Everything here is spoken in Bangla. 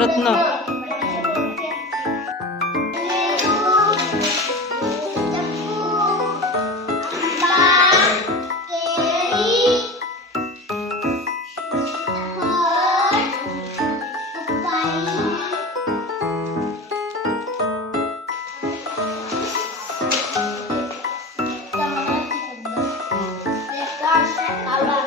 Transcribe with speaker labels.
Speaker 1: Ratna Thank you.